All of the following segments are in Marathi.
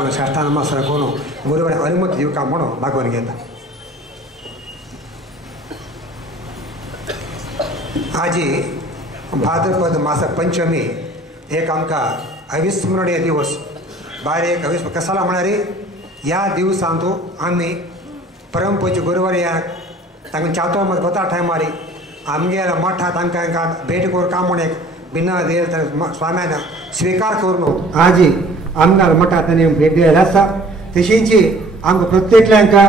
मुखावे शास्त्रा नमस्कार कोण गुरुवारी अनुमती दिवं का म्हणून मागून घेता. आजी भाद्रपद मास पंचमी एक आमका अविस्मरणीय दिवस बाहेर एक अविस्मरणीय कशाला म्हणणारे या दिवसांतू आम्ही परमपूज्य गुरुवारी या तांकां चातो मध्ये बता टायमारी आमगेर मठा तांकां भेट करून काम म्हणून एक बिना देर स्वाम्यान स्वीकार करून आजी आमगार मठा तांणी भेट दिलेली आसा. तशींची आमकां प्रत्येकल्यांका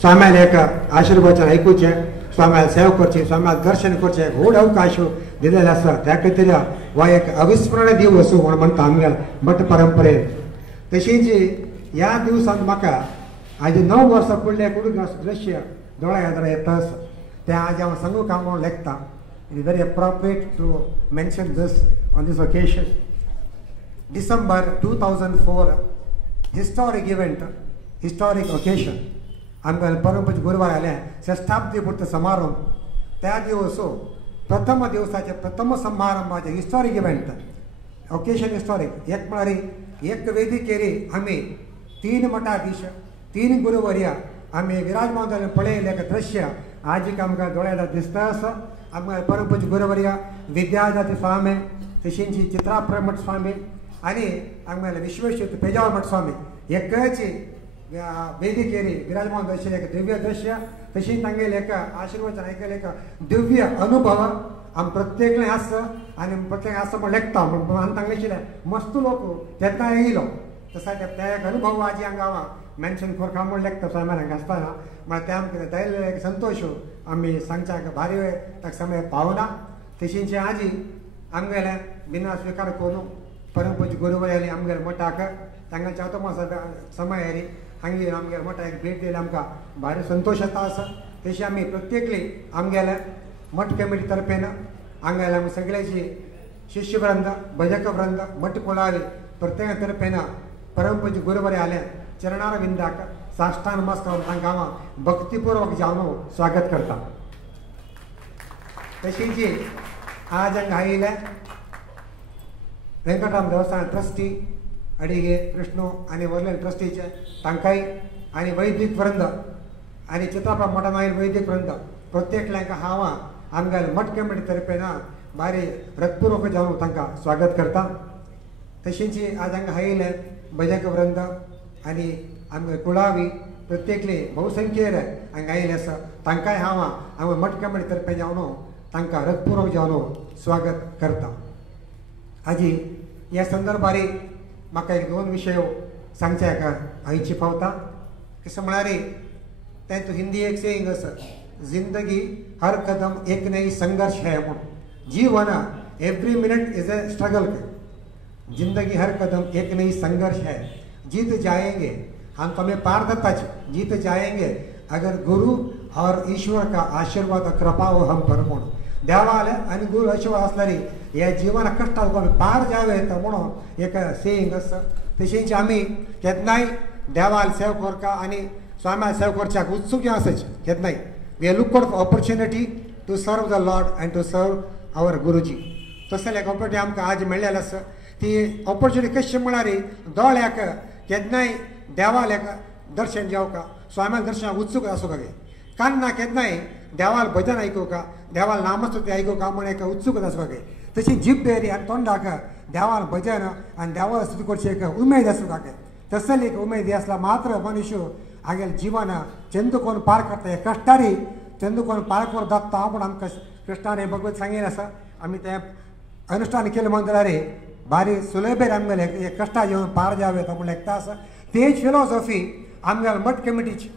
स्वाम्यान एक आशीर्वचन ऐकूचे स्वाम्याल सेवा करचे स्वाम्याल दर्शन करचे व्हड अवकाश दिलेले आसा. त्या खातीर हो एक अविस्मरणीय दिवस म्हूण म्हणटा आमगेर मठ परंपरेन. तशींच ह्या दिवसांत म्हाका आजी 9 वर्सां पडले कुडून दृश्य दोळ्या येता येता ते आज हांव सांगू काम म्हणून लेखता. It is very appropriate to mention this on this occasion. December 2004 historic event historic occasion आमकां परमपूज्य गुरुवार आले षष्ठाब्दी पुरते समारंभ. त्या दिवस प्रथम दिवसाचे प्रथम समारंभाचे हिस्टॉरीक इवेंट ओकेशन हिस्टॉरीक एक म्हळ्यार एक वेदिकेरी आमी 3 मठाधीश 3 गुरुवर्या आमी विराजमान जाल्ले पळयलें दृश्य आजीक आमकां दोळ्यार दिसता आसा. आमकां परमपूज्य गुरुवर्या विद्यादाती स्वामी तशींची चित्राप्र मठ स्वामी आनी आमकां विश्वेश्वर पेजावर मठ स्वामी एकच वेदिकेरी विराजमान दर्शन एक दिव्य दृश्य तशीच तांगेले एक आशीर्वचन ऐकले एक दिव्य अनुभव आम प्रत्येकले आस आनी प्रत्येक आस म्हण लेखता म्हण तांगेशिल्ले मस्त लोक तेन्ना येयलो तसा त्या एक अनुभव आजी हांगा मेन्शन करता म्हण लेखता स्वाम्यान आसतना म्हळ्यार ते आमकां दैल एक संतोश आमी सांगच्याक भारी वेळ ताका समय पावना. तशींची आजी आमगेले बिना स्वीकार करून परमपूज्य गुरुवारी आमगेले मठाक तांकां चावतो मासा समय येरी हांगे आमगेर मठाक एक भेट दिली आमकां भारी संतोश येता आसा. तशी आमी प्रत्येकली आमगेले मठ कमिटी तर्फेन हांगेले आमी सगळ्याची शिष्यवृंद भजक वृंद मठ कुळावी प्रत्येका तर्फेन परमपूज्य गुरुवारी आले चरणार विंदाक साष्टांग नमस्कार तांकां हांव भक्तीपूर्वक जावन स्वागत करता. तशींच आज हांगा आयिल्ले वेंकटराम देवस्थान ट्रस्टी अडिगे कृष्ण आनी वरले ट्रस्टीचे तांकांय आनी वैदीक वृंद आनी चित्राप्रा मठान आयिल्ले वैदीक वृंद प्रत्येकल्यांक हांव आमगेले मठ कमिटी तर्फेन भारी हृदयपूर्वक जावन तांकां स्वागत करता. तशींच आज हांगा आयिल्ले भजक वृंद आनी आमगे कुळावी प्रत्येकली बहुसंख्येन हांगा आयिल्ले आसा तांकांय हांव मठ कमिटी तर्फे जावन तांकां हृदयपूर्वक जावन स्वागत करता. आजी ह्या संदर्भारी म्हाका एक 2 विशय सांगचे हाका इच्छा पावता. कशें म्हळ्यार तें हिंदी एक सेयिंग आसा जिंदगी हर कदम एक नई संघर्ष है म्हूण. जीवन every minute is a struggle. जिंदगी हर कदम एक नई संघर्ष है जीत जाएंगे हम तुम्हें पार करता जीत जाएंगे अगर गुरु और ईश्वर का आशीर्वाद कृपा हो हम पर म्हूण. देवाले आनी गुरु आशीर्वाद आसल्यार हे जीवन कश्टाक आमी पार जावे म्हणून एक सेयिंग आसा. तशींच आमी केन्नाय देवाल सेव करता आनी स्वाम्याक सेव करच्याक उत्सूक आसाच केन्नाय. We look for opportunity to serve the lord and to serve our गुरुजी. तसले एक ऑपॉर्च्युनिटी आमकां आज मेळ्ळेली आसा. ती ऑपॉर्च्युनिटी कशी म्हळ्यार दोळ्याक केन्नाय देवाल्याक दर्शन जावका स्वाम्याक दर्शनाक उत्सूक आसूं गे कान्ना केन्नाय देवाल भजन आयकुका देवाल नामस्तुती आयकुका म्हण एक उत्सूक आसूं गे. तशी जीप बेरी आनी तोंडाक देवाल भजन आनी देवाल स्तुती करची एक उमेद आसूं गे. तसली एक उमेद आसला मात्र मनुष्य हागेले जीवन चंदुकोन पार करता हे कश्टारी चंदुकोन पार कर दाखता म्हूण आमकां कृष्णान भगवत सांगिल्लें आसा. आमी तें अनुष्ठान केलें म्हणून जाल्यार भारी सुलभेर आमगेले हे कश्टा जेवन पार जावे म्हूण लेखता आसा. तेच फिलॉसॉफी आमगेले मठ कमिटीची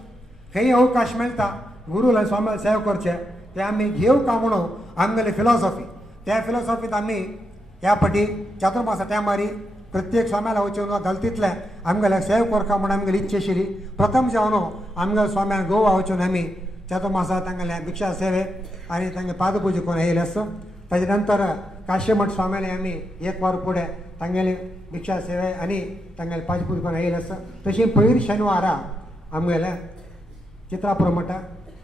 खंय अवकाश मेळटा गुरुला स्वाम्याक सेवा करचे ते आमी घेवका म्हणून आमगेले फिलॉसॉफी त्या फिलॉसॉफीत आमी ह्या फाटी चातुर्मासा टायमारी प्रत्येक स्वाम्याला वचून गलतीतले आमगेले सेवा करता म्हणून आमगेली इच्छा आशिल्ली. प्रथम जावन आमगेले स्वाम्यान गोवा वचून आमी चातुर्मासा तांगेले भिक्षा सेवे आनी तांगे पादपुजा करून येयले आसा. ताजे नंतर काशीमठ स्वाम्याले आमी 1 वर फुडें तांगेले भिक्षा सेवे आनी तांगेले पादपुजा करून येयले आसा. तशी पयर शेनवारा आमगेले चित्रापुर मठा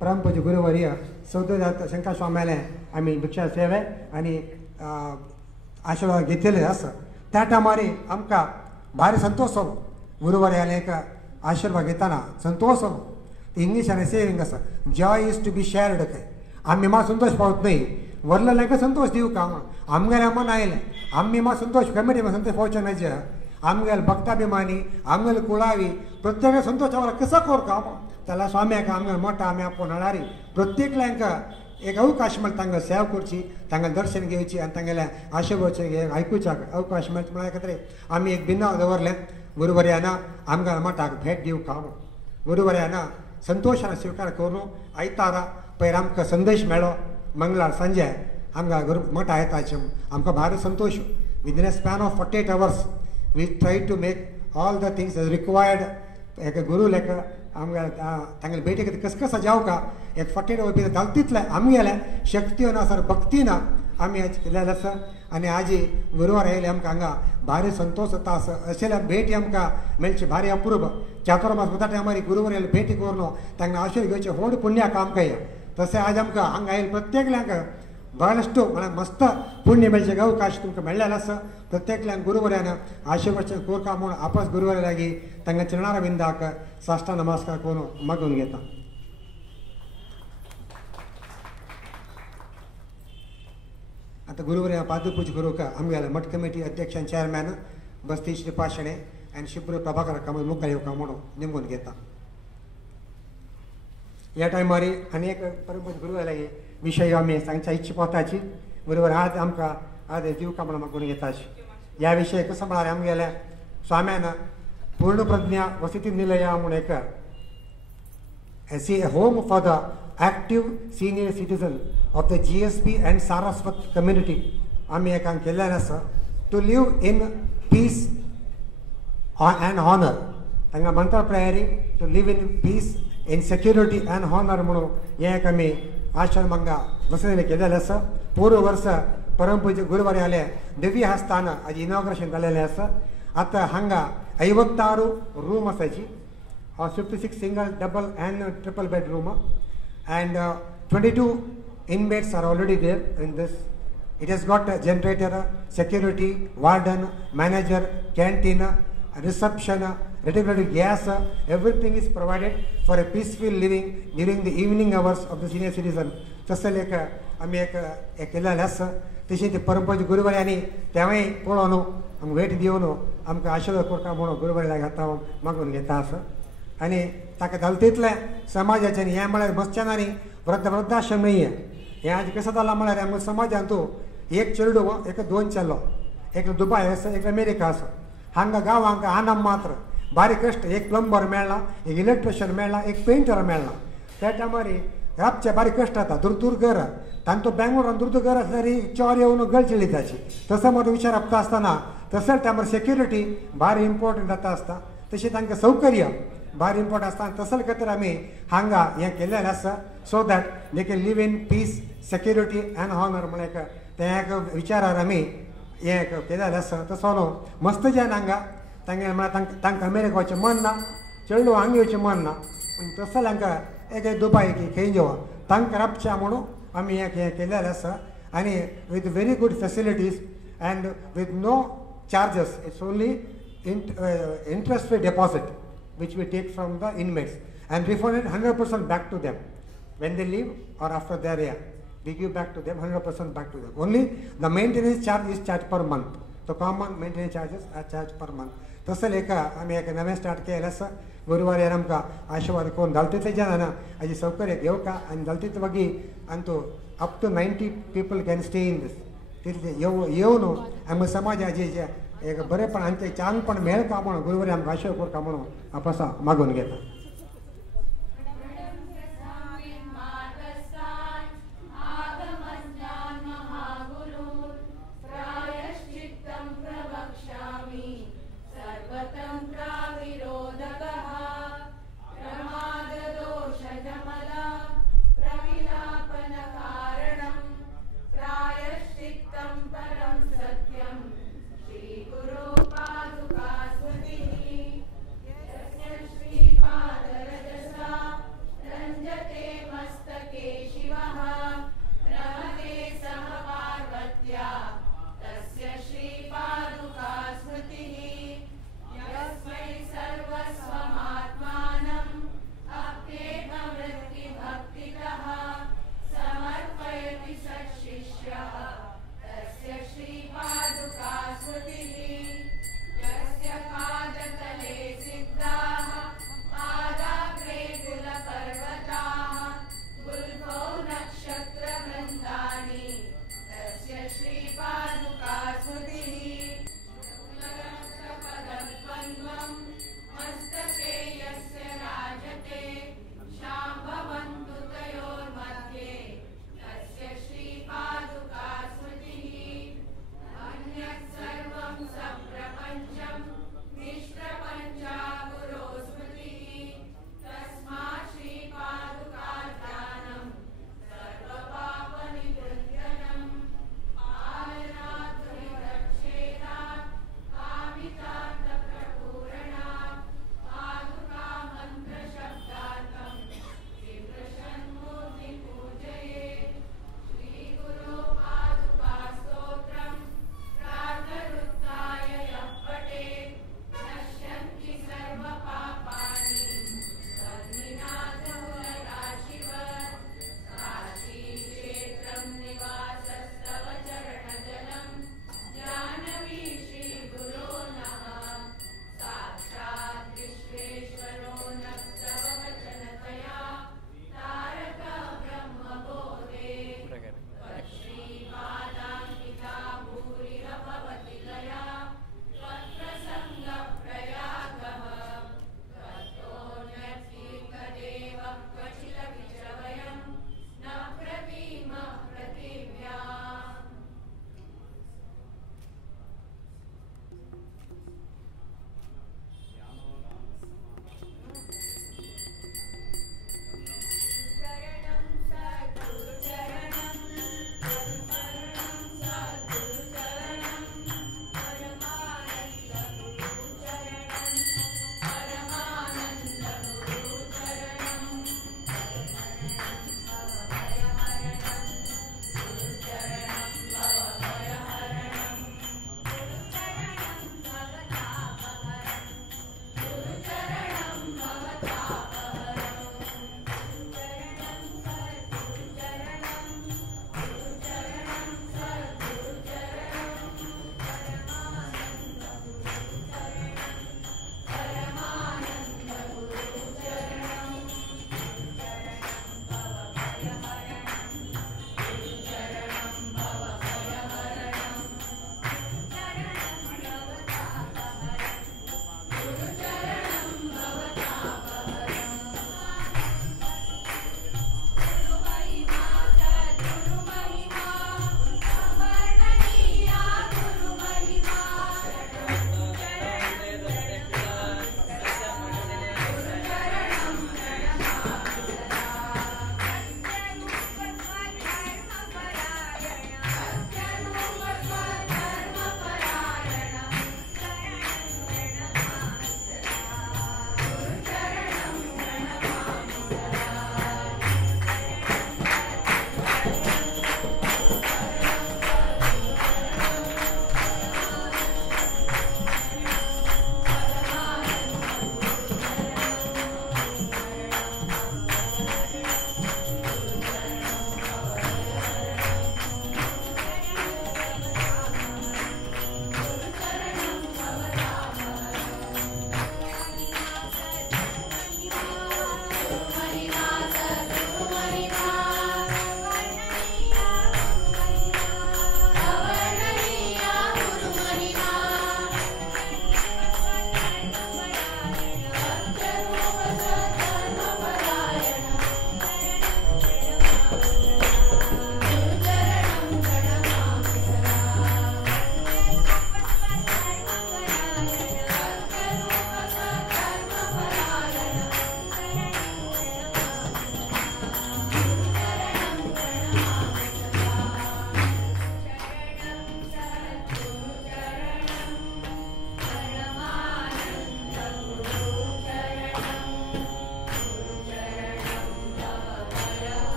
परमपूज्य गुरुवर्य सौदत्त शंकर स्वाम्याले आमी भिक्षा सेवे आनी आशिर्वाद घेतिल्ले आसा. त्या टायमार आमकां भारी संतोश जालो गुरुवर्यालेक आशीर्वाद घेताना संतोष इंग्लिशाने सेविंग असं joy is to be shared काय आम्ही मा संतोष पावत नाही वरलेल्यांका संतोष दिवू का आमगेले मन आयले आम्ही मा संतोष कमिटी मा संतोष पावचे नाही आमगेल भक्ताभिमानी आमगेल कुळावी प्रत्येक संतोषावर कसं कोर का त्याला स्वाम्याक आमगेल मोठा आम्ही आपण हाडारी प्रत्येकल्यांका एक अवकाश मेळटा तांकां सेवा करची तांकां दर्शन घेवची आनी तांगेले आशीर्वाद आयकुच्याक अवकाश मेळटा म्हळ्यार खातीर आमी एक भिन्न दवरलें गुरुवर्याना आमकां मठाक भेट दिवंक का गुरुवर्याना संतोषान स्वीकार करून आयतारा पयर आमकां संदेश मेळ्ळो मंगळार सांजे आमकां गुरू मठ येताचे आमकां भारी संतोश within a span of 48 hours we try to make all the things as required एक गुरू लेख आमगे तांगेले भेटी कसं जावं का एक 48 hours भितर जालतीतले आमगेले शक्तीन सर भक्तीन आमी आज केलेलें आसा आनी आजी गुरुवार येयले आमकां हांगा भारी संतोष जाता आसा अशेल्या भेटी आमकां मेळची भारी अपूर्व चातुर्मास वता टायमार गुरुवार येयले भेटी करून तांकां आशीर्वाद घेवचे व्हड पुण्याक आमकां तशें आज आमकां हांगा येयले प्रत्येकल्यांक बहळಷ್ಟು म्हळ्यार मस्त पुण्य मेळचे अवकाश तुमकां मेळ्ळेलो आसा प्रत्येकल्यांक गुरुवर्यान आशीर्वाद कोरता म्हूण आपस गुरुवर्या लागीं तांच्या चरणार विंदाक साश्टांग नमस्कार करून मागून घेता. आता गुरुवर्या पादपूज करूंक आमगेले मठ कमिटी अध्यक्ष आनी चेअरमॅन बस्ती श्री पाशणे आनी शिब्र प्रभाकर कामत मुखार येवका म्हणून निमून घेता. ह्या टायमार अनेक परंपरा गुरुवर्या विषय आमी सांगच्या इच्छा पोताची गुरुवार आज आमकां आज दिवका म्हणून मागून घेताची. ह्या विशय कसं म्हळ्यार आमगेले स्वाम्यान पूर्ण प्रज्ञा वसती निलया म्हणून एक home for the active senior citizen of the GSP and Saraswat community आम्ही एक केल्लें आसा to live in peace and honor तांकां म्हणटा priority to live in peace in security and honour म्हणून हें एक आमी आश्रमांगा वसलेले केलेलें आसा. पूर्व वर्स परमपूज्य गुरुवार आले दिव्य हस्तान हाजी इनॉग्रेशन जाल्लेलें आसा. आतां हांगा 56 room आसाची 56 single, double and triple bed room and 22 inmates are already there in this. It has got a generator, security, warden, manager, canteen, reception, regulated gas, everything is provided for a peaceful living during the evening hours of the senior citizen. तसं एक आमी एक केलेलें आसा. तशें ते परंपरेचे गुरुवाऱ्यांनी तेवूय पळोवन आमकां भेट दिवन आमकां आशिर्वाद करता म्हणून गुरुवाऱ्या घेता मागून घेता आसा. आनी ताका दलतीतले समाजाचें हें म्हळ्यार मस्त्यानांनी वृद्धाश्रम नाही आहे. हें आज कसं जालां म्हळ्यार आमच्या समाजांत एक चेडू एक 2 चेलो एक दुबय आसा एक अमेरिका आसा. हांगा गांवांक आनम मात्र बारीक कश्ट एक प्लंबर मेळना एक इलेक्ट्रिशियन मेळना एक पेंटर मेळना. त्या टायमार रातचे बारीक कश्ट जाता दूर घर तांचो बेंगलोरान दूर घर आसल्यार चोर येवन गळचिल्ली ताची. तसो मोठो विचार आपता आसतना तसोच टायमार सेक्युरिटी भारी इम्पॉर्टंट जाता आसता. तशें तांकां सौकर्य भारी इम्पॉर्टंट आसता. तसले खातीर आमी हांगा हें केल्लेलें आसा so that they can live in peace security and honour म्हण एक त्या विचारार आमी हें केलेलें आसा. तसो न्हू मस्त जेन हांगा तांगे म्हळ्यार तांकां अमेरिका वचचें मन ना चेडू हांगा येवचें मन ना पूण तसल्यांका एक दुबय खंय जेवा तांकां राबच्या म्हणून आमी हें केलेलें आसा. आनी with very good facilities and with no charges it's only interest free deposit which we take from the inmates and refunded 100% back to them when they leave or after they are here. We give back to them 100% back to them. Only the maintenance charge is charged per month. The common maintenance charges are charged per month. तसं एक आम्ही एक नवें स्टार्ट केलें आसा. गुरुवार आमकां आशिर्वाद करून दलतीतले जनांना हाजी सौकर्य घेवका आनी दलतीत वगी आनी तो up to 90 people can stay in this. तितले येवन आमच्या समाजाचे एक बरेपण आनी ते चांगपण मेळका म्हणून गुरुवारी आमकां आशिर्वाद करता म्हणून आपासा मागून घेता. Bye.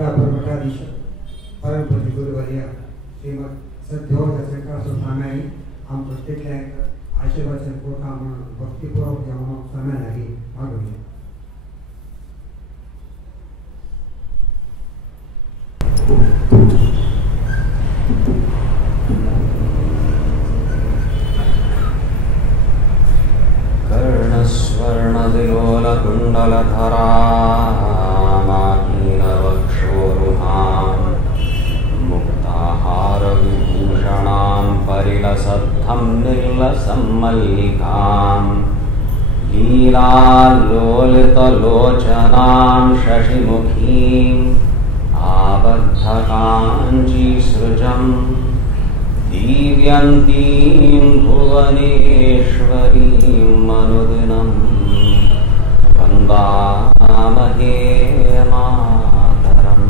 चित्रापुर मठाधीश परमपूज्य गुरुवर्य श्रीमद सद्योत शंकर स्वामी हम प्रत्येक आशीर्वाद भक्तिपूर्वक जाऊन समय लगी मागूया. कर्णस्वर्णदिलोलकुण्डलधरा माकीनवक्षोरुहां मुक्ताहारविभूषणां परिलसद्धं निर्लसम्मल्लिकां लीलालोलितलोचनां शशिमुखीम् आबद्धकाञ्चीसृजं दीव्यन्तीं भुवनेश्वरीं अनुदिनं वन्दामहे मातरम्.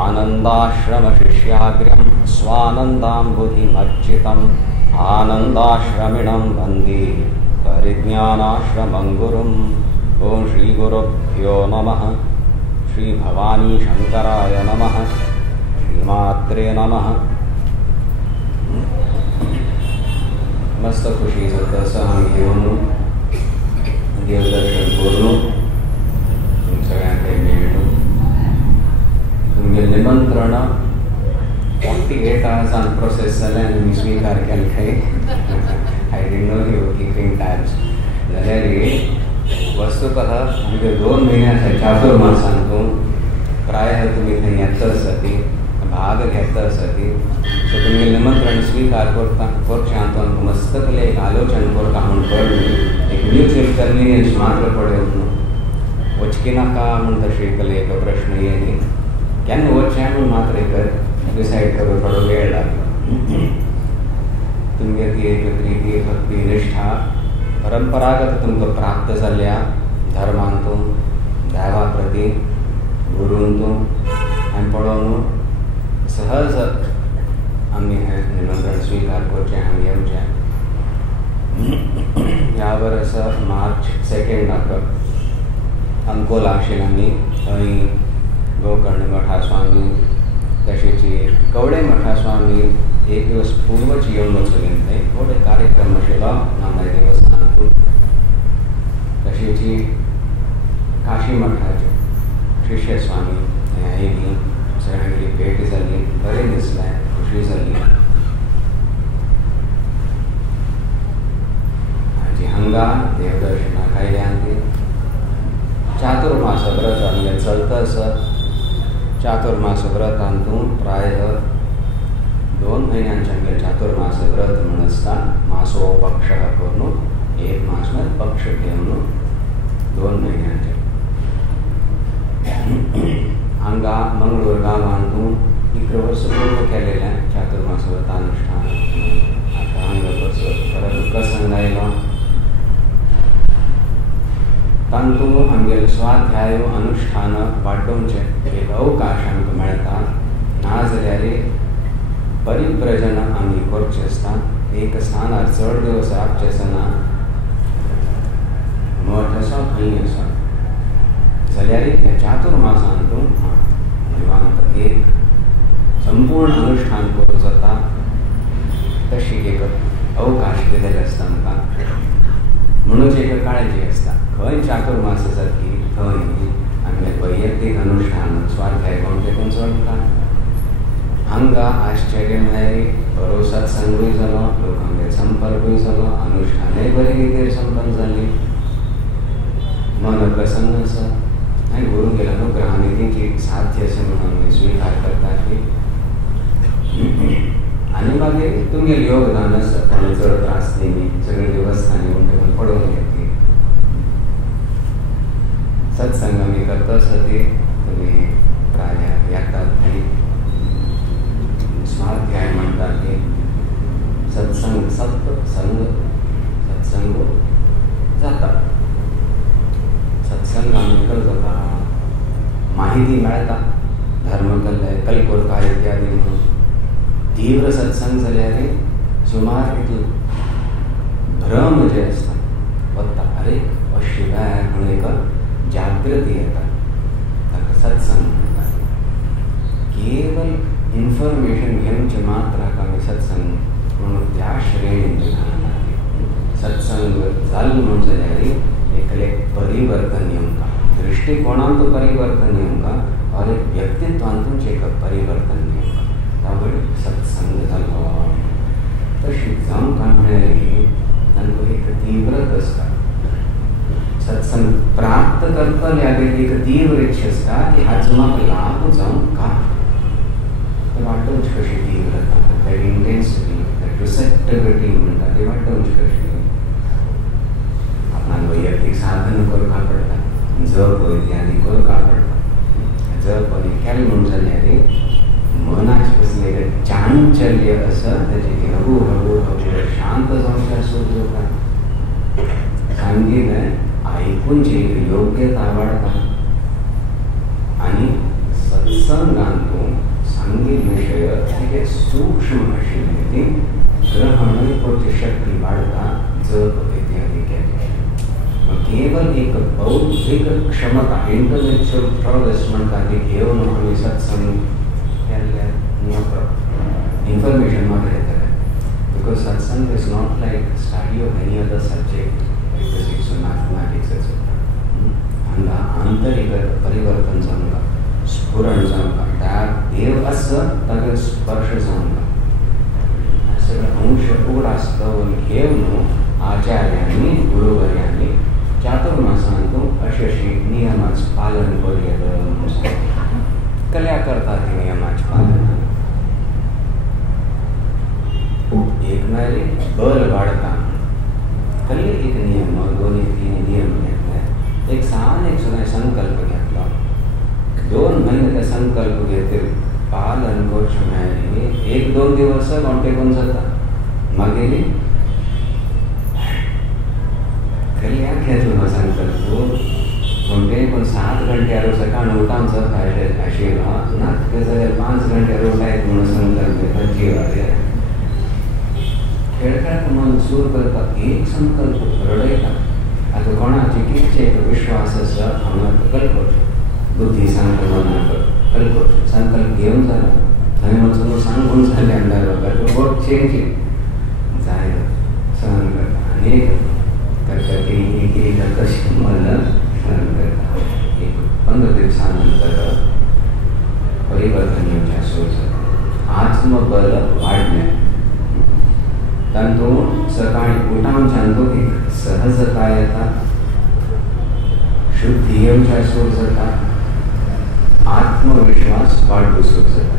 आनन्दाश्रमशिष्याग्र्यं स्वानन्दाम्बुधिमर्चितम् आनन्दाश्रमिणं वन्दे परिज्ञानाश्रमं गुरुम्. ॐ श्रीगुरुभ्यो नमः. श्री भवानी शंकराय नमः. श्रीमात्रे नमः. मस्त खुशी तसं आम्ही येऊन देवदर्शन करून सगळ्यांकडे मिळून तुमगे निमंत्रण 48 hours on process जाल्यार मी स्वीकार केले काय. I didn't know you keeping times जाल्यार वस्तुतः आमगे 2 महिन्याच्या चातुर्मासांतून प्रायः तुम्ही थंय येता आसती भाग घेता आसती. सो तुमगे निमंत्रण स्वीकार करचें हांव तुमकां मस्तकले एक आलोचन करता म्हूण कळ्ळें. एक म्युच्युअल कन्विनियन्स मात्र पडयो न्हू. वचकी नाका म्हूण तशें एक प्रश्न येयली. केन्ना वचचें म्हूण मात्र एक डिसायड करूं थोडो वेळ लागलो. तुमगे ती एक प्रिती भक्ती निश्ठा परंपरागत तुमकां प्राप्त जाल्ल्या धर्मांतून देवा प्रती गुरूंतून हांवें पळोवन सहज आमी हें निमंत्रण स्वीकार करचें हांवें येवचें. ह्या वर्स मार्च 2 अंकोला आशिल्लीं आमी थंय गोकर्ण मठा स्वामी तशेंच कवडे मठा स्वामी एक दिवस पूर्वच येवन वचून थंय थोडे कार्यक्रम आशिल्लो नामदाय देवस्थानांतून. तशेंच काशी मठाचे शिष्य स्वामी थंय आयलीं. सगळ्यांगेली भेट जाली. बरें दिसलें. खुशी जाली. हाजी हांगा देवदर्शनाक आयल्यान ती चातुर्मास व्रत आमगें चलता आसत. चातुर्मास व्रतांतून प्रायः 2 म्हयन्यांचें आमगें चातुर्मास व्रत म्हूण आसता. मासो पक्ष करून 1 मास पक्ष घेवन 2 म्हयन्यांचें. हांगा मंगळूर गांवांतून 11 वर्स पूर्ण केलेलें चातुर्मास व्रतानुश्ठान. आतां हांगा परत प्रसंग आयलो. तातूंत आमगेले स्वाध्याय अनुश्ठान वाडोवचें एक अवकाश आमकां मेळटा. नाजाल्यार परिव्रजन आमी करचें आसता. एक स्थानार चड दिवस रावचें आसना. मठ आसा खंय आसा जाल्यार ह्या चातुर्मासांतून निवांत एक संपूर्ण अनुश्ठान करूं जाता. तशी एक अवकाश दिलेले आसता आमकां. म्हणूच एक काळजी आसता. खंय चातुर्मास आसा की थंय आमगे वैयक्तीक अनुश्ठान स्वाध्याय कोण देखून चलता. हांगा आश्चर्य म्हळ्यार बरो सत्संगूय जालो. लोकांगे संपर्कूय जालो. अनुश्ठानय बरे रितीन संपन्न जाली. मन प्रसन्न आसा. आनी गुरूंगेलो अनुग्रह आमी तेंची साध्य अशें म्हणून आमी स्विकार करतात की. आनी मागीर तुमगेलें योगदान आसा. कोणी चड त्रास दिनी सगळीं देवस्थानी म्हणून पडोवन घेतली. सत्संग आमी करता आसती तुमी प्राय येतात थंय. स्वाध्याय म्हणटात की सत्संग सत्संग जाता. सत्संग आमकां जाता. माहिती मेळटा. कल्कोरकार इत्यादी म्हणून तीव्र सत्संग जाल्यार सुमार इतलो भ्रम जे आसता वता. अरे शिवाय म्हणून एक जागृती येता. ताका सत्संग म्हणतात. केवळ इन्फॉर्मेशन घेऊनचे मात्र हाका आमी सत्संग म्हणून त्या श्रेणींत घालनात. सत्संग जाल म्हणून जाल्यार एकले परिवर्तन येवंका, दृष्टिकोनांत परिवर्तन येवंका और एक व्यक्तित्वांतूच एक परिवर्तन येवंका. त्यामुळे सत्संग जालो तशी जावंक मेळ्ळी तांकां एक तीव्रत आसता. सत्संग प्राप्त करतले हाजेर एक तीव्र इच्छा आसता की हाचो म्हाका लाभ जावंक का. तर वाटोवंच कशी तीव्रता, दॅट इंटेन्सिटी, दॅट रिसेप्टिविटी म्हणटा ती वाटोवंच कशी. आपणाक वैयक्तीक साधन करपा पडटा, जप इत्यादी करपा पडटा. जप आनी केलें म्हणून जाल्यार मनाक कसलें चांचल्य आसा तेजें हळू हळू हळू शांत जावपाक सुरू जाता. सांगीत ऐकूनची योग्यता वाढता आणि सत्संगांतून संगीत विषय तिथे सूक्ष्म आशिल्ली ती ग्रहण करची शक्ती वाढता. जप इत्यादी केले केवळ एक बौद्धिक क्षमता, इंटलेक्चुअल प्रॉग्रेस म्हणटा ती घेऊन आमी सत्संग केल्ल्या इन्फॉर्मेशन मात्र येतले. बिकॉज सत्संग is not like study of any other subject, physics mathematics etcetera. हांगा आंतरिक परिवर्तन जावंका, स्फुरण जावंका, त्या देव आसा ताका स्पर्श जावंका. सगळं अंश उगडास्तवन घेवन आचार्यांनी गुरुवर्यांनी चातुर्मासांतून अशी नियमाचं पालन करूं म्हणून कल्या करतात. नियमाचे पालन एक मेळ्ळी बल वाढता. कल्ली एक नियम, दोन्ही तीन नियम घेतले. एक सुद्धा संकल्प घेतला. 2 महिने ते संकल्प घेतले पालन करचे मेळ्ळी. 1-2 दिवस कॉन्टेकून जाता. मागीर कल्याण घेतलो संकल्प पण 7 घंट्यार सकाळ उठान जाता आशिल्लो ना जाल्यार 5 घंट्यार उठायत म्हणून संकल्प जीवाचे खेळखेळाक मन सूर करता. एक संकल्प रडयता. आता कोणाची कितचे विश्वास आसा हांगा कल्प बुद्धी सांगता मनाक कल्प संकल्प घेवन जाला थंय वचून सांगून जाले आमदार बाबा तूं बोट चेंज जाय सहन करता. आनीक करता ती कशी मन सहन करता. एक 15 दिवसानंतर परिवर्तन येवचें सुरू जाता. आत्मबल वाडलें. तातूंत सकाळी उठावच्यान तो एक सहजता येता, शुद्धी येवचें सुरू जाता, आत्मविश्वास वाडूंक सुरू जाता.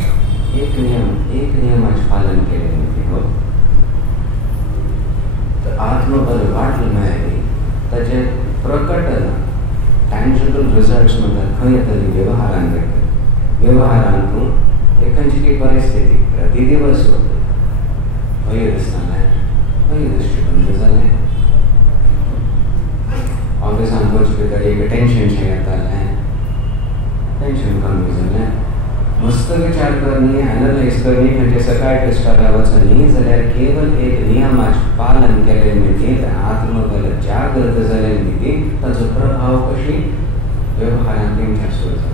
एक नियमाचें पालन केलें न्ही तर आत्मबल वाडलें मेळ्ळें. ताचें प्रकटन टँजिबल रिजल्ट्स म्हणटात खंय येतली वेव्हारांत येतली. वेव्हारांतून एक खंयची परिस्थिती प्रतिदिवस भंय दिसतालें, भंय दिसचें बंद जालें. ऑफिसांत वचचे भितर एक टेन्शनशें येतालें, टेन्शन कमी जालें. मस्त विचार करनी, एनालायज करनी म्हणजे सकाळच्या वचनी जाल्यार केवळ एक नियमाचें पालन केलें म्हणजे आत्मबल जागृत जालें न्ही ताचो प्रभाव कशी वेव्हारांत येवचें सुरू जाता.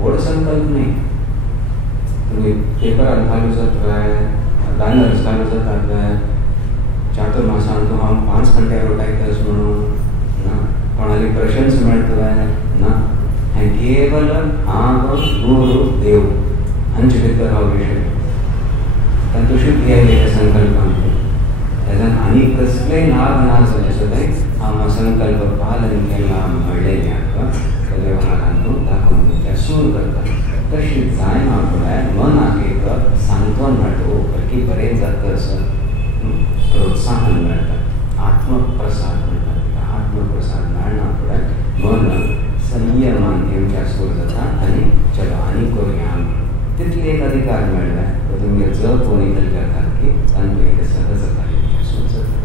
व्हड संकल्प न्ही. तुम्ही पेपरान घालूं जाताय, बॅनर्स घालूं जातात, चातुर्मासांत हांव 5 घंट्यार उठायतास म्हणून ना, कोणाली प्रशंसा मेळटले ना. हें केवळ हांव गुरू देव हांचे भितर हो विशय. तातूंत शुद्धी आयली त्या संकल्पांत. ताच्यान आनी कसलेय लाभ ना जाले सुद्दां हांव संकल्प पालन केलां म्हणलेलें हाका त्या वेव्हारांतून दाखोवन दिवचें सूर करता. तशी जायना फुडें मनाक एक सांत्वन मेळटा की बरें जाता असो प्रोत्साहन मेळटा. आत्मप्रसाद म्हणटा. आत्मप्रसाद मेळना फुडें मन संयमान येवचें सुरू जाता आनी चलो आनी करुया आमी. तितले एक अधिकार मेळ्ळा तुमगे जप कोणी करतात की तांतूं एक सहजता येवचें सुरू जाता.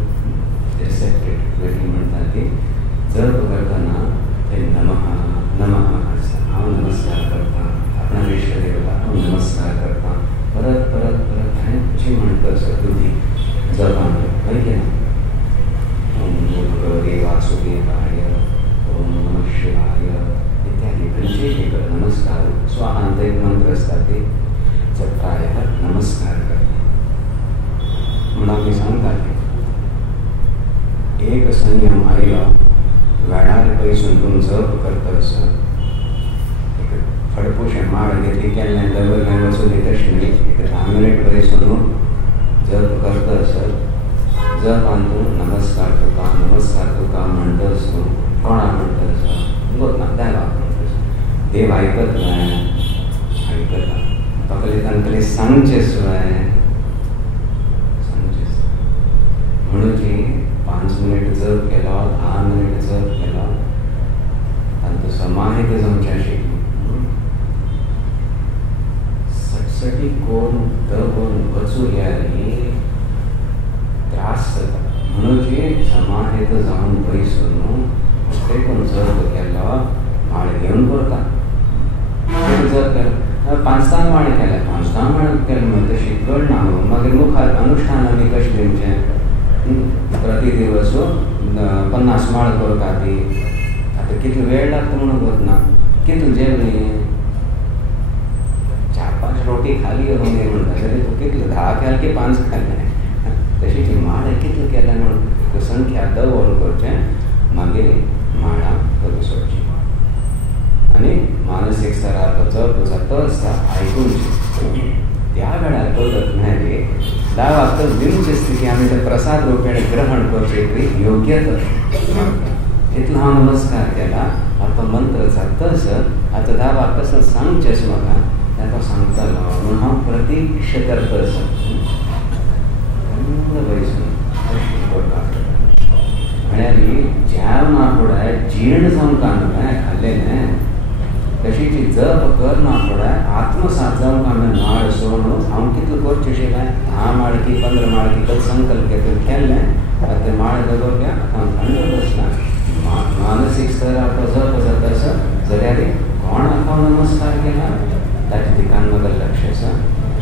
रिसेप्टिविटी म्हणटा ती जप करतना ते नमः नमः आसता. हांव नमस्कार करता, आपणा इश्ट देवता हांव नमस्कार करता. परत परत परत हांवें अशी म्हणटा बुद्धी जपान माहिती ना. ओम भूर्भुवः देवासुदेवाय, ओम नमः शिवाय. मंत्र असतात ते प्रायः नमस्कार करतात. म्हणून आम्ही सांगतात एक संयम आईला वेळार पैसून तुम जप करता असं एक फडपुशे माळ घेतली केल्लें दवरलें वचून तशें एक 10 मिनिट पैसून जप करता असं जपान तूं नमस्कार तुका म्हणटस तूं कोणाक म्हणटस गोतना देवाक म्हणटस. देव आयकत काय आयकता तांतले सांगचे शिवाय म्हणून 5 मिनिट जप केलो 10 मिनिट जप केलो तांचो समाहित जावच्या शिकलो. सटसटी कोण दवरून वचूल्यानी त्रास जाता म्हणून समाहित जावन बसून ते कोण जप केलो माळ घेवन करता. जप केलो 5-10 माळ केल्या 5-10 माळ केले म्हणून तशी चड ना मागीर मुखार अनुष्ठान आमी कशें दिवचें. प्रति दिवस 50 माळ करता ती आतां कितलो वेळ लागता म्हणून करतना कितलो जेवणी 4-5 रोटी खाली करून घे म्हणटा जाल्यार तूं कितलो 10 केले की 5 खाल्ले तशी ती माळ कितलो केल्या म्हणून संख्या दवरून करचें मागीर माळा करूं सोडची. आनी मानसीक स्तरार तो जप जाता आसता आयकूनची त्या वेळार करत मेळ्ळी दावाक तर दिवचे स्थिती आमी ते प्रसाद रुपेण ग्रहण करचे योग्यता इतलो हांव नमस्कार केला आतां मंत्र जातस आतां दावाक कसं सांगचेच म्हाका ताका सांगतालो म्हणून हांव प्रतीक्ष करतस म्हळ्यार जेवणा फुडें जीर्ण जावंक न्हय खाल्लें तशी ती जप करना फुडें आत्मसात जावंक हांवें माळ सोडून हांव कितलो करचें आशिल्लें 10 माळ की 15 माळ की तो संकल्प घेतलो केल्लें आतां माळ दवरल्या आतां हांव थंड बसलां. मानसीक स्तरार तो जप जाता आसा जाल्यार कोणाक हांव नमस्कार केला ताच्या दिकान म्हाका लक्ष आसा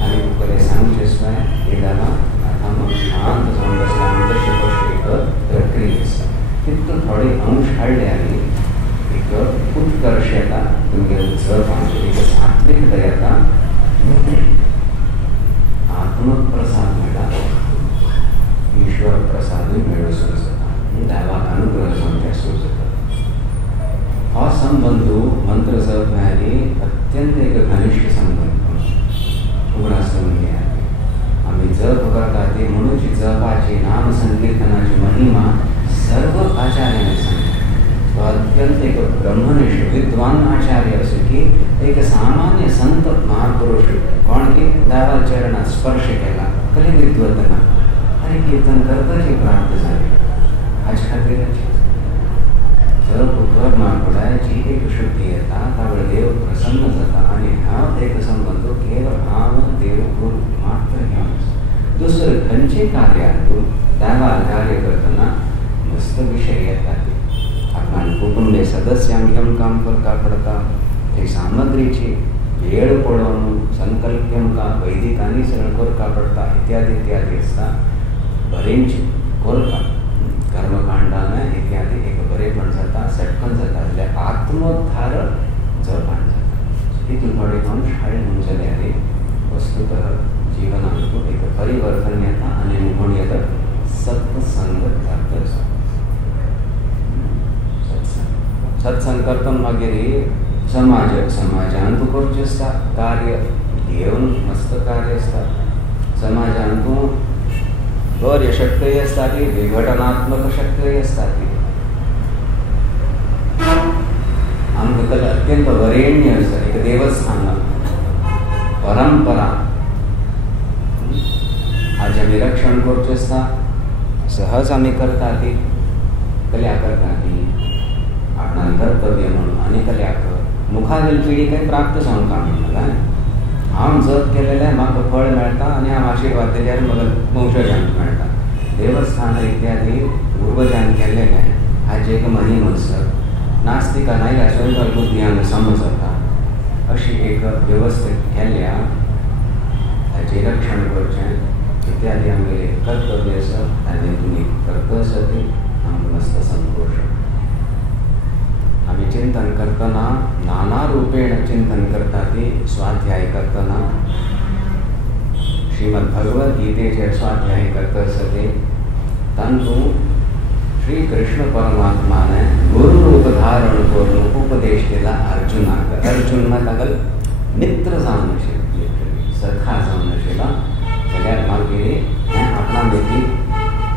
आनी तुका सांगचें शिवाय हे जालां आतां हांव शांत जावन बसलां आनी तशें कशें एक प्रक्रिया आसा तितलो थोडे अंश हाडले आनी एक उत्कर्श येता तुमगे जप एक सात्विकता येता आत्मप्रसाद मेळटा ईश्वर प्रसादूय मेळूं सुरू जाता देवाक अनुग्रह जावन तें सुरू जाता. हो संबंध मंत्र जप मेळ्ळी अत्यंत एक घनिश्ठ संबंध उगडास म्हणजे आमी जप करता ती म्हणून जपाची नाम संकीर्तनाची महिमा सर्व आचार्यांनी सांगितली. तो अत्यंत एक ब्रह्मनिष्ठ विद्वान आचार्य असो की एक सामान्य संत महापुरुष कोण की देवा चरणात स्पर्श केला कली विद्वतना आणि कीर्तन करपाची प्राप्त झाली. हाचे खातीरची जप करना फुडें जी एक शुद्धी येता तावळे देव प्रसन्न जाता आनी हा एक संबंध केवळ हांव देव गुरू मात्र घेवन दुसरें खंयचें कार्यात तूं देवाक कार्य करतना मस्त विशय येतात. आपण कुटुंबीय सदस्यांक घेवन काम करता पडटा ते सामग्रीची वेळ पडोवन संकल्प घेवंका वैदिक आनी सरळ करता पडटा इत्यादी इत्यादी आसता. बरेंच करता कर्मकांडान इत्यादी एक बरेपण जाता सटकन जाता जाल्यार आत्मोद्धार जपान जाता. तितून थोडे अंश हाडले म्हणून जाल्यार वस्तुतः जिवनांत एक परिवर्तन येता आनी म्हूण येता सत्संगत जाता. सत्संग करता मागीर समाजान तूं करचें आसता कार्य घेवन मस्त कार्य आसता. समाजान तूं बऱ्यो शक्ती आसता ती विघटनात्मक शक्ती आसता ती आमकां अत्यंत वरेण्य आसा एक देवस्थान परंपरा हाजें आमी रक्षण करचें आसता. सहज आमी करता ती कल्या करता ती आपणान कर्तव्य म्हणून आनी कल्याक मुखावेल पिढीकय प्राप्त जावंक म्हणटा. हांव जप केलेलें म्हाका फळ मेळटा आनी हांव आशिर्वाद दिल्यार म्हाका वंशजांक मेळटा. देवस्थान इत्यादी पूर्वजान केल्लेलें हाजी एक महिमा आसा. नास्तिका नायकाचो बुद्धी हांगा समज जाता अशी एक वेवस्थीत केल्ल्या हाचें रक्षण करचें इत्यादी आमगेलें कर्तव्य आसा आनी तुमी करता आसा ती आमकां मस्त संतोश. आम्ही चिंतन करतना नाना रूपेण चिंतन करतात स्वाध्याय करतना श्रीमद भगवद गीतेचे स्वाध्याय करत असते तांतू श्री कृष्ण परमात्माने गुरु रूप धारण करून उपदेश दिला अर्जुनाक. अर्जुन तागल मित्र जावन आशिल्लो, सखा जावन आशिल्लो. जाल्यार मागीर आपणा बेगी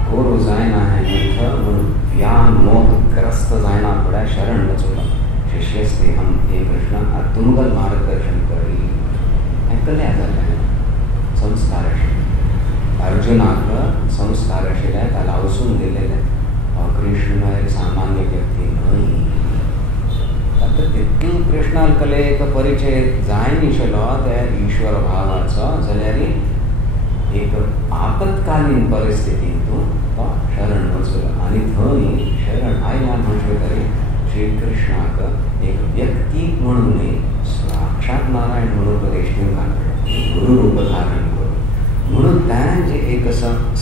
कोरू जायना हें युद्ध म्हणून व्यान मोहग्रस्त जायना फुडें शरण वचूंक शिष्यस्ते हम हे कृष्ण तुमगल मार्गदर्शन करी. एकल्या जालें संस्कार आशिल्ले अर्जुनाक, संस्कार आशिल्ले ताला वचून दिलेले. कृष्ण एक सामान्य व्यक्ती न्हय. ताका तितलो कृष्णाल कलेक परिचय जाय नाशिल्लो त्या ईश्वर भावाचो, जाल्यार एक आपत्कालीन परिस्थितींत तो शरण वचलो आनी थंय शरण आयला म्हटलें तरी श्री कृष्णाक एक व्यक्ती म्हणून साक्षात नारायण म्हणून उपदेश दिवंक गुरु रूप धारण करून. म्हणून तांचे एक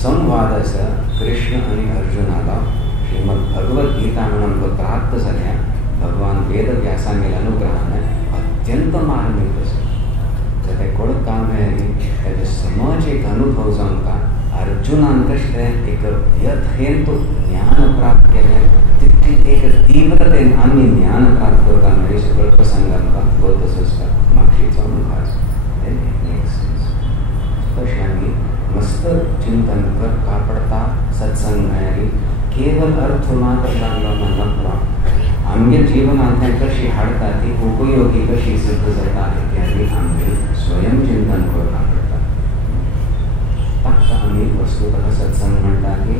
संवाद आसा कृष्ण आनी अर्जुनाला. श्रीमद भगवद गीता म्हणून तो प्राप्त जाल्या भगवान वेद व्यासांगेल अनुग्रहाने अत्यंत मार्मिक आसा. ते कोण काम मेळ्ळी ताचे समज एक अनुभव जावंका अर्जुनान कशें एक व्यथेन तो ज्ञान प्राप्त केलें तितली एक तीव्रतेन आमी ज्ञान प्राप्त करता म्हणजे सगळो प्रसंग आमकां बौद्ध संस्कार मागशीचो मुखार तशें आमी मस्त चिंतन करता पडटा. सत्संग मेळ्ळी केवल अर्थ मात्र लागलो नकळो आमगे जीवनांत कशी हाडटा ती उपयोगी कशी सिद्ध जाता इत्यादी आमचे स्वयं चिंतन करपाक पडटा. ताका आमी वस्तुतः सत्संग म्हणटा की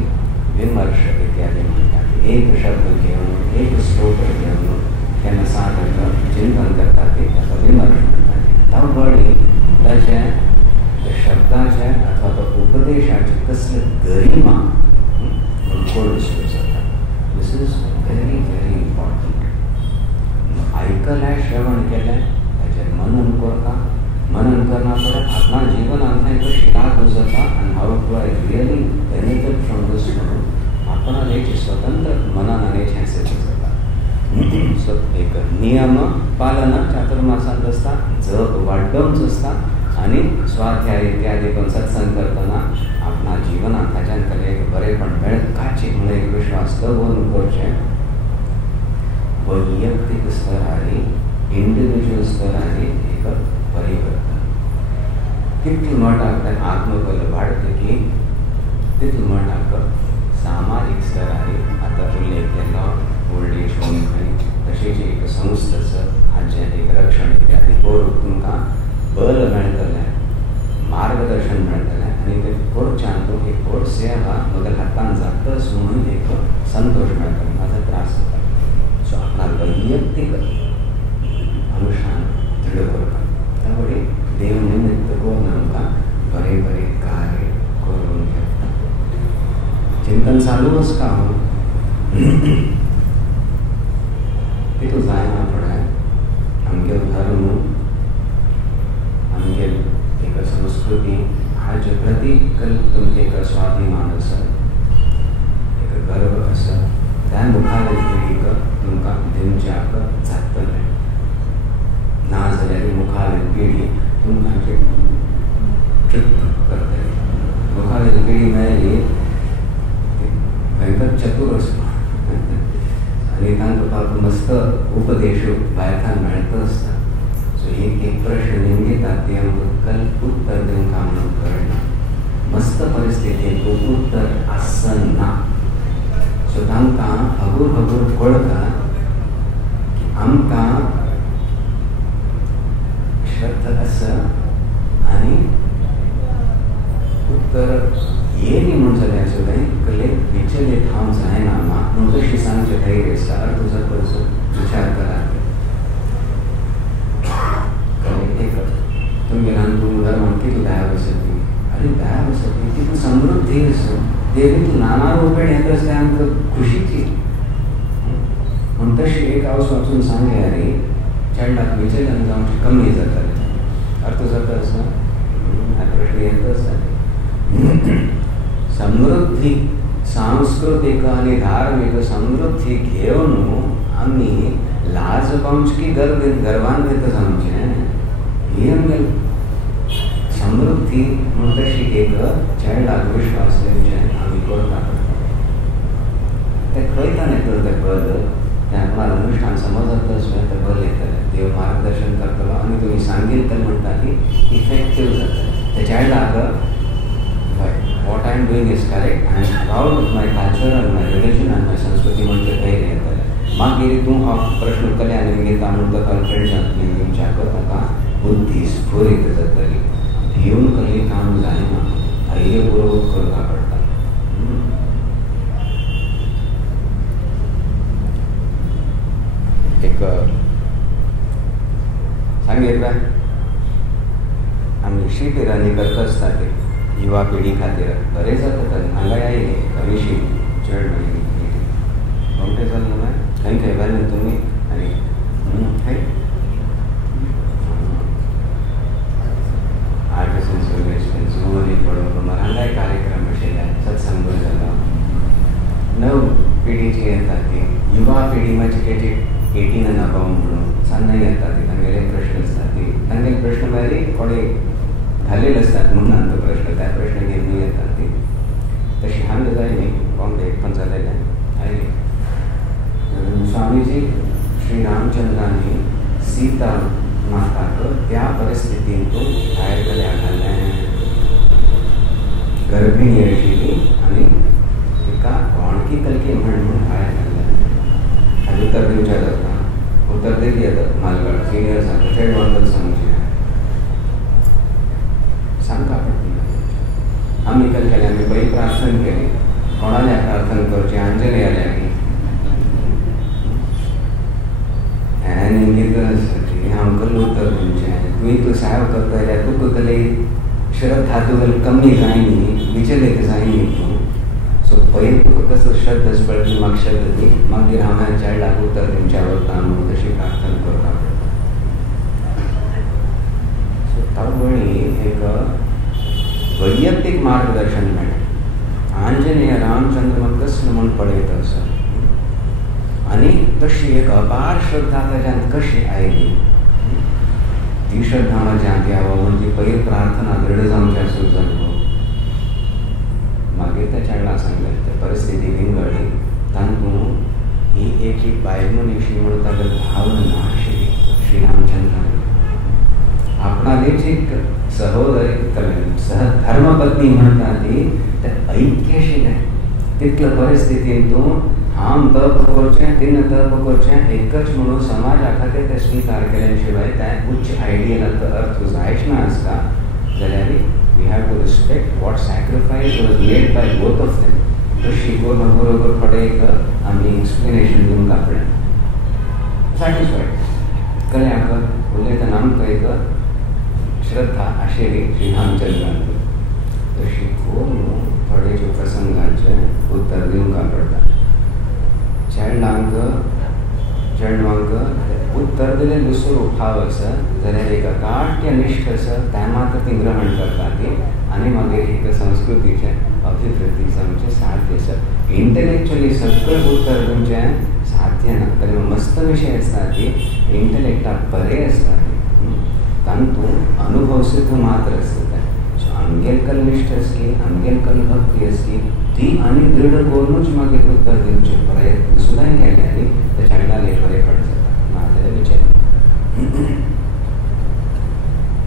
विमर्श इत्यादी म्हणटा की एक शब्द घेवन एक स्तोत्र घेवन तेन्ना साधक चिंतन करता ते ताका विमर्श म्हणटा. तावळी ताचे शब्दाचे अथवा तो उपदेशाची कसली गरिमा कोण दिसून जाता. दिस इज व्हेरी व्हेरी इम्पॉर्टंट. आयकलें श्रवण केलें ताचेर मनन करता. मनन करना फुडें आपणा जिवनांत कशी लागू जाता आनी how to I really benefit from this म्हणून आपणान हेची स्वतंत्र मनान हेचें सिद्ध जाता. सो एक नियम पालन चातुर्मासांत आसता, जप वाडोवंच आसता आनी स्वाध्याय इत्यादी पण सत्संग करतना आपणा जिवनांत ताच्यान कले एक बरेपण मेळकाची म्हणून एक विश्वास दवरून करचें. वैयक्तीक स्तरार इंडिविज्युअल स्तरार एक परिवर्तन कितलो मोठाक आत्मबल वाडतकी तितलो मोठाक सामाजीक स्तरार आतां उल्लेख केलो ओल्ड एज होम तशेंच एक संस्था हाजें एक रक्षण इत्यादी करूंक तुमकां बल मेळटलें, मार्गदर्शन मेळटलें आनी ते करच्यान तूं एक व्हड सेवा म्हज्या हातान जातच म्हणून एक संतोष मेळटलो, म्हाजो त्रास जाता. सो आपणा वैयक्तीक अनुष्ठान दृढ करपाक त्या वडील देव निमित्त करून आमकां बरे बरे कार्य करून घेता. चिंतन चालू आसता तितू जायना फुडें आमगे धर्म आमगे एक संस्कृती हाजे प्रतीक तुमचे एक स्वाभिमान आसा, एक गर्व आसा. त्या मुखावेल पिढीक तुमकां दिवच्याक जातलें. ना जाल्यार मुखावेल पिढी तुमकां ट्रिप करतली. मुखावेल पिढी मेळ्ळी भयंकर चतुर आसता आनी तांकां मस्त उपदेश बायकांक मेळत आसता. सो एक प्रश्न निमगेतात ते आमकां उत्तर दिवंक म्हणून कळना. मस्त परिस्थितीक उत्तर आसना. सो तांकां हगूर हगूर कळटा की आमकां श्रद्धा आसा आनी उत्तर येयली म्हूण जाल्यार सुद्दां कले विचलीत हांव जायना म्हाका म्हूण कशी सांगचें धैर्य आसता. तुजो खंयचो विचार करात. एक तुमगेल्यान तूं धर्मान कितलो दयाळ आसा ती अरे दयाळ आसा ती तितू समृद्धी आसा देवी तूं नाना रुपेण येत आसता आमकां खुशीची म्हूण तशी एक हांव वाचून सांगले अरे चेडणाक विचलन जावचें कमी जातालें. अर्थ जाता आसा प्रश्न येत आसा. समृद्धी सांस्कृतिक आनी धार्मीक समृद्धी घेवन आमी लाज पहुंचकी गर्वान्वित समझे ही आमगेल समृद्धी म्हणून तशी एक चायल्डाक विश्वास आम्ही करता ते खंयता येतलो ते बल ते आपणाला अनुष्ठान समजतच ते बल येतले देव मार्गदर्शन करतलो आणि तुम्ही सांगील तर म्हणटा की इफेक्टिव्ह जातले ते चायल्डाक what I am doing is correct. I am proud of my culture and my religion and my संस्कृती म्हणजे काही येतले मागीर तूं हा प्रश्न केले आनी मागीर ताणून तो कॉन्फिडन्सान तुमच्या ताका बुद्धी स्फुरीत जातली भिवन कली काम जायना धैर्यपूर्वक करता पडटा एक सांगितलं आम्ही शिबिरांनी करत असता ते युवा पिढी खातीर बरें जाता हांगा आयले हरिशी चड कोणते जाल्लो ना खंय खंय बांदले तुमी आनी खंय आर्ट्स एंड सर्विस जुवनी पडोवप हांगाय कार्यक्रम आशिल्ले सत्संग जालो नव पिढीची येता ती युवा पिढी म्हणजे 18 and above म्हणून सान्नाय येता ती तांगेले प्रश्न आसता ती तांगे प्रश्न भायर कोणे घालेले असतात म्हणून तो प्रश्न त्या प्रश्न घेऊन येतात ती तशी हांगा जायनी बॉम्बे पण जालेले आयली स्वामीजी श्री रामचंद्रांनी सीता माताक त्या परिस्थितीतून भायर गेले हाडले गर्भिणी आशिल्ली आनी तिका कोणकी कलकी म्हणून भायर हाडले हाजे उत्तर दिवचें जाता उत्तर दिली येतात मालगड सिनियर सांगता चेड वर्तन सांगचें सांगता पडटा आमी कितें केलें आमी पयलीं प्रार्थना केली कोणाल्या प्रार्थना करची आंजनेयाल्या आनी कितें हांव कसलें उत्तर दिवचें तुवें तूं साहेब करता जाल्यार तुका कसली श्रद्धा तुगेल कमी जायनी विचलीत जायनी तूं सो पयलीं तुका कसो श्रद्धा पडली म्हाका शब्द दी मागीर हांव ह्या चायल्डाक उत्तर दिवच्या वता म्हणून तशी प्रार्थना करता सो तावणी एक वैयक्तीक मार्गदर्शन मेळ्ळें आंजनेय रामचंद्र म्हाका कसलो म्हूण पळयता असो आनी तशी एक अपार श्रद्धा ताच्यान कशी आयली ती श्रद्धा म्हाज्यांत यावं म्हणजे पयली प्रार्थना दृढ जावच्या सुरू जालो मागीर त्या चायल्डाक सांगलें ते परिस्थिती विंगडली तातूंत ही एक बायल मनीस म्हणून ताका भावना नाशिल्ली श्री रामचंद्रान आपणालीच एक सहोदरी सहधर्मपत्नी म्हणटा ती ते ऐक्य आशिल्लें तितल्या परिस्थितींतून हांव तप करचें तिन्न तप करचें एकच म्हणून समाजा खातीर ते स्विकार केल्या शिवाय त्या उच्च आयडियलाचो अर्थ जायच ना आसता जाल्यार we have to respect what sacrifice was made by both of them तशी बरोबर थोडे एक आमी एक्सप्लेनेशन दिवंक आपणें सॅटिस्फायड कळ्याक उलयतना आमकां एक श्रद्धा आशिल्ली श्री रामचंद्रान तशी खूब थोडेचे प्रसंगांचे उत्तर दिवंक पडटा चेडवांक उत्तर दिलें दुसरो उठाव आसा जाल्यार एक अकाट्य निश्ठ आसा त्या मात्र ती ग्रहण करता ती आनी मागीर एक संस्कृतीचे अभिवृद्धीचे आमचे साध्य आसा इंटलेक्च्युअली सगळें उत्तर दिवचें साध्य ना तरी मस्त विशय आसता ती इंटलेक्टाक बरे आसता तातूंत अनुभव सिद्ध मात्र आसता सो आमगेलकल निश्ठ आसली आमगेलकल भक्ती आसली ती आनी दृढ करूनच मागीर उत्तर दिवचे प्रयत्न सुद्दां केले आनी त्या चायल्डाक एक बरें पड जाता नाजाल्यार विचार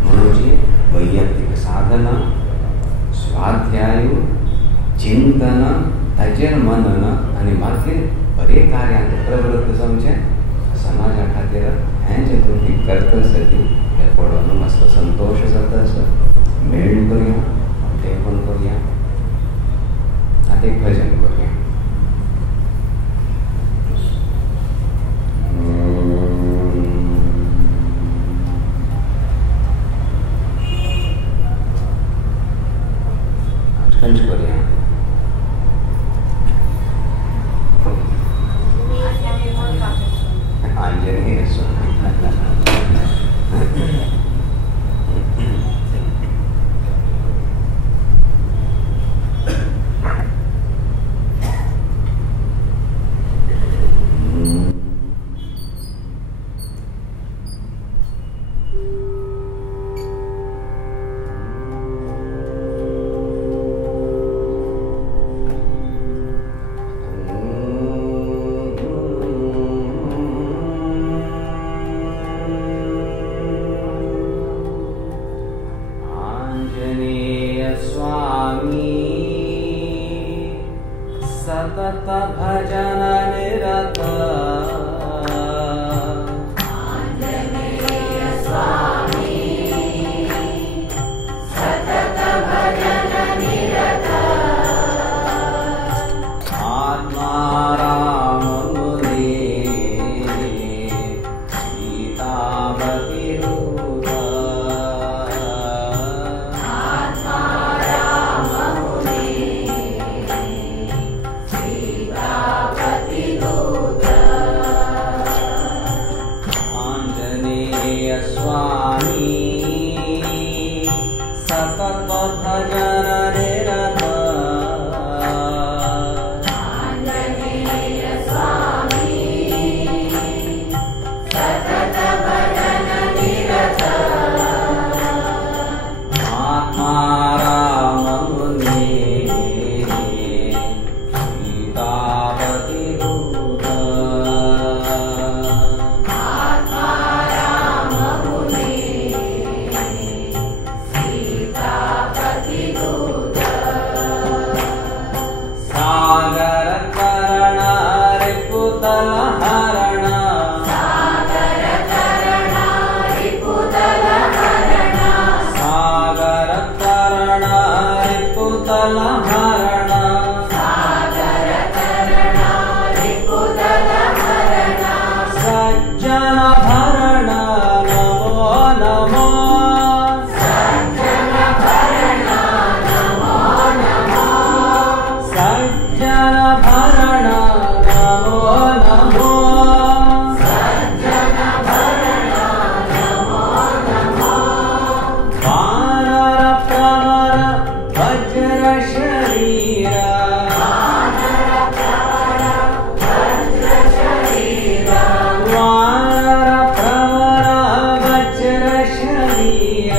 म्हणून वैयक्तीक साधना स्वाध्याय चिंतन ताचेर मनन आनी मागीर बरे कार्यांत प्रवृत्त जावचें समाजा खातीर हें जें तुमी करतसाठी हें पळोवन मस्त संतोष जाता असो मेळून करुया तें पण करुया आतां एक भजन करुया खंयच करुया आंजनेय स्वामी सतत भजन निरत आंजनेय स्वामी सतत भजन निरत आत्मा राम मुने सीतावती रूप आत्मा राम मुने सीतापति दूत आंजनेय स्वामी सतत भजन निरत आंजनेय स्वामी सतत भजन निरत आत्मा राम मुने सीतापति दूत आत्मा राम मुने सीतापति दूत सागर करण रिपुतल हरण सागर करण रिपुतल हरण सागर करण रिपुतल हरण सागर करण रिपुतल हरण सज्जन भरण नमो नमो सज्जन भरण नमो नमो सज्जन भरण नमो नमो सज्जन भरण नमो नमो वानर प्रवर वज्र शरीर वानर प्रवर वज्र शरीर वानर प्रवर वज्र शरीर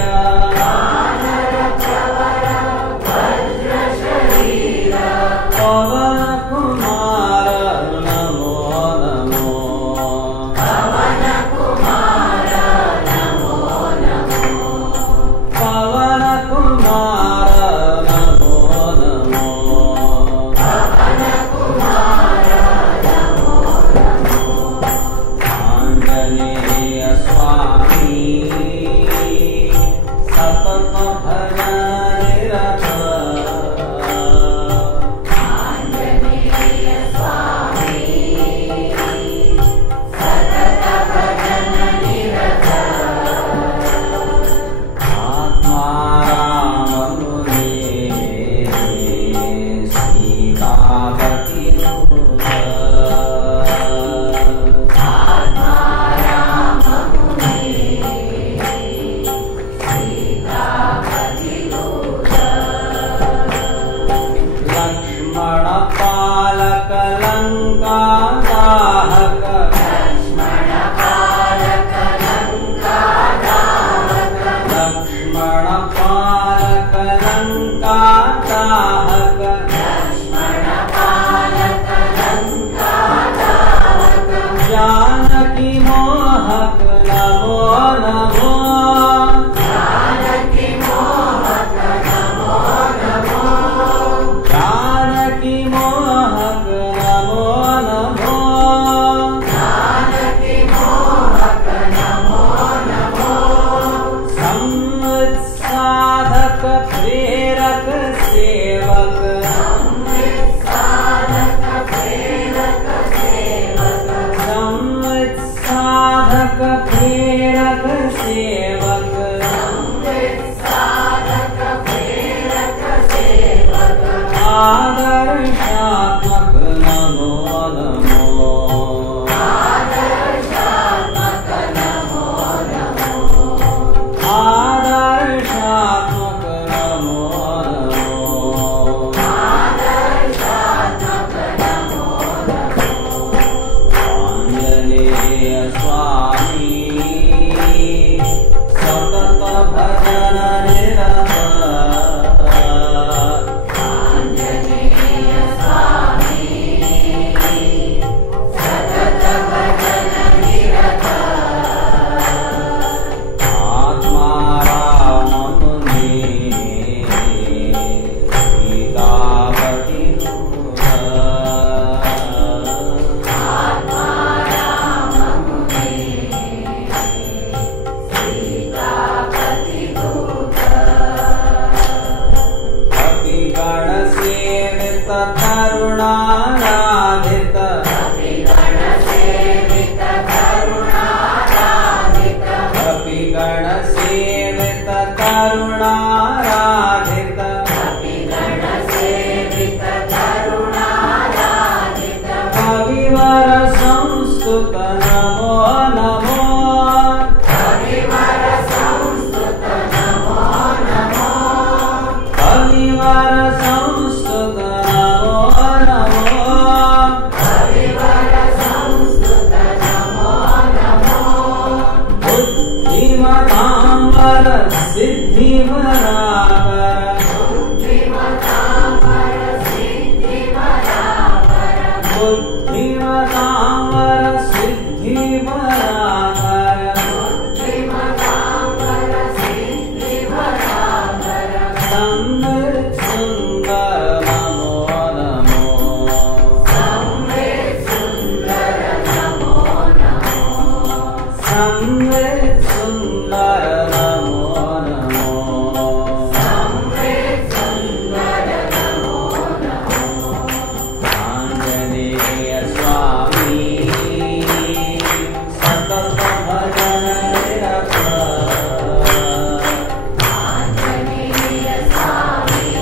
वानर प्रवर वज्र शरीर पवन कुमार नमो नमो पवन कुमार नमो नमो पवन कुमार नमो नमो पवन कुमार नमो नमो आंजनेय स्वामी सतत भजन निरत आंजनेय स्वामी सतत भजन निरत आत्मा राम मुने सीतापति दूत आत्मा राम मुने सीतापति दूत लक्ष्मण पालक लंका दाहक लक्ष्मण पालक लंका दाहक लक्ष्मण पालक लंका दाहक लक्ष्मण पालक लंका दाहक जानकी मोहक नमो नमो जानकी मोहक नमो नमो जानकी मोहक नमो नमो जानकी मोहक नमो नमो संसाधक प्रेरक सेवक साधक प्रेरक सेवक संसाधक प्रेरक सेवक साधक प्रेरक सेवक आदर्शात्मक नमो नमो आदर्शात्मक नमो नमो आदर्शात्मक नमो करुणाराधित कपिगणसेवित करुणाराधित कविवर संस्तुत नमो नमो कविवर संस्तुत नमो नमो कविवर संस्तुत नमो नमो कविवर संस्तुत नमो नमो बुद्धिमतांबर सिद्धिवराकर बुद्धिमतांबर सिद्धिवराकर बुद्धिमतांबर सिद्धिवराकर बुद्धिमतांबर सिद्धिवराकर संवित् सुंदर नमो नमो संवित् सुंदर नमो नमो संवित् सुंदर नमो नमो संवित् सुंदर नमो नमो आंजनेय स्वामी सतत भजन निरत आंजनेय स्वामी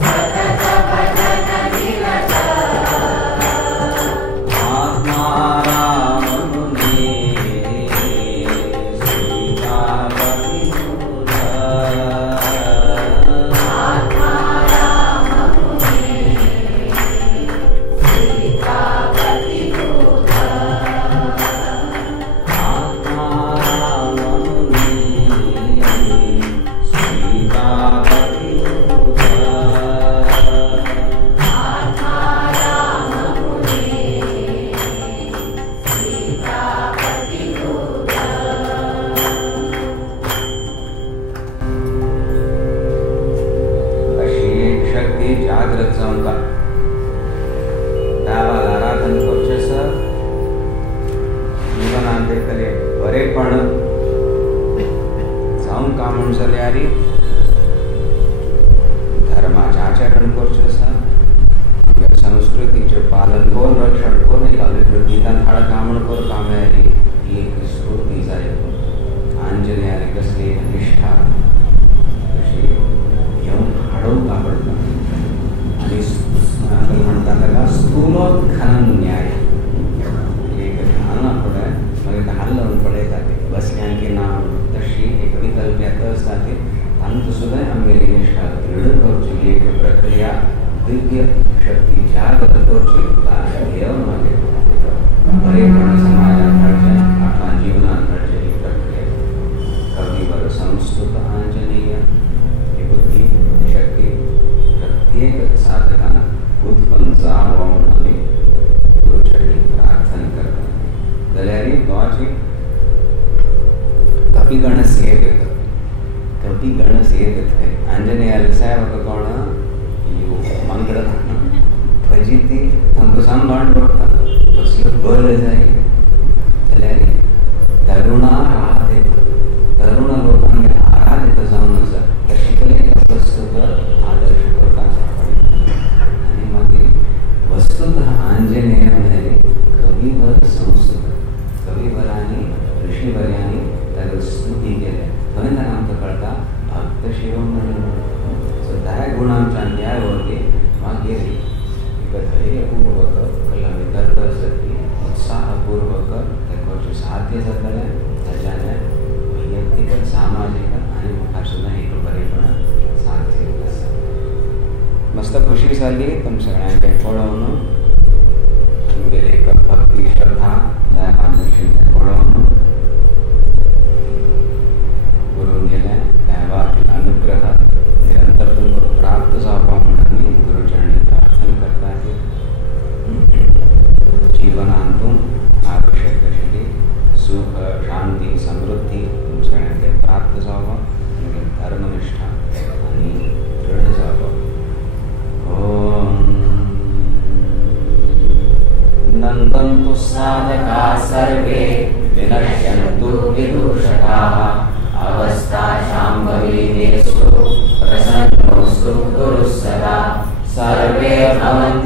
सतत भजन निरत आत्माराम मुनि सीतापति आत्माराम मुनि सीतापति दूत आत्माराम मुनि सीतापति आत्माराम मुनि सीतापति दूत अशी एक शक्ती जागृत जाऊन का त्याला आराधन करचेस जीवनांतले बरेपण जाऊन का म्हणून जाल्यार धर्माचे आचरण करचेस संस्कृतीचे पालन कोण रक्षण कोण गीतान हाड कामण कर कामयारी ही एक स्फूर्ती जाय आंजनेयारी कसली एक निष्ठा अशी घेऊन हाडवून आवडतं आणि आपण म्हणतात त्याला स्थूलोत्खनन न्याय एक ध्यान पडे मग ध्यान लावून पडयता ते बसल्यान की ना तशी एक विकल्प येत असता ते तांतू सुद्धा आमगेली निष्ठा दृढ करची एक प्रक्रिया दिव्य शक्ती जागृत करची घेऊन मागे बरेपण समाजात घडचे आपल्या जीवनात घडचे ही प्रक्रिया कविवर संस्कृत आंजनेय ही बुद्धी शक्ती प्रत्येक साधकांना उत्पन्न जावं म्हणून आम्ही गुरुचरणी प्रार्थना करतात जाल्यार गोंयची कपिगण सेवेत आंजनेयाला सेवक कोण मंगळ फजिती तांकां सांबाळून दवरता कसल्यो बरे जाय जाल्यार तरुणाराधित तरुण लोकांनी आराधित जावन आसा ते शिकले वस्तुत आदर्श करता आनी मागीर वस्तुत आंजनेय म्हळ्यार कविवर संस्कृत कविवरांनी ऋषीवर्यांनी ताका स्तुती केल्या थंय आमकां कळटा भक्त शिरोमणी सो त्या गुणांच्यान न्याय वर्गे मागीर एक धैर्यपूर्वक कलाविदर्थ सती उत्साहपूर्वक ते करचें साध्य जातलें ताच्याने वैयक्तीक सामाजीक आनी मुखार सुद्दां एक बरेपण साध्य आसा मस्त खुशी जाली तुम सगळ्यांक पळोवन तुमगेली एक भक्ती श्रद्धा दयामानशील पळोवन गुरून गेले देवाक अनुग्रह निरंतर तुमकां प्राप्त जावपा म्हणून आमी गुरुचरणी प्रार्थना करतात जीवनांतून आवश्यक आशिल्ली सुख शांती समृद्धी तुम सगळ्यांक प्राप्त जावं तुमगे धर्मनिष्ठा आनी दृढ जावं ओम नंदन्तु साधका सर्वे विनश्यन्तु विदूषकाः अवस्था शाम्भवी प्रसन्नोऽस्तु गुरुः सदा सर्वे भवन्तु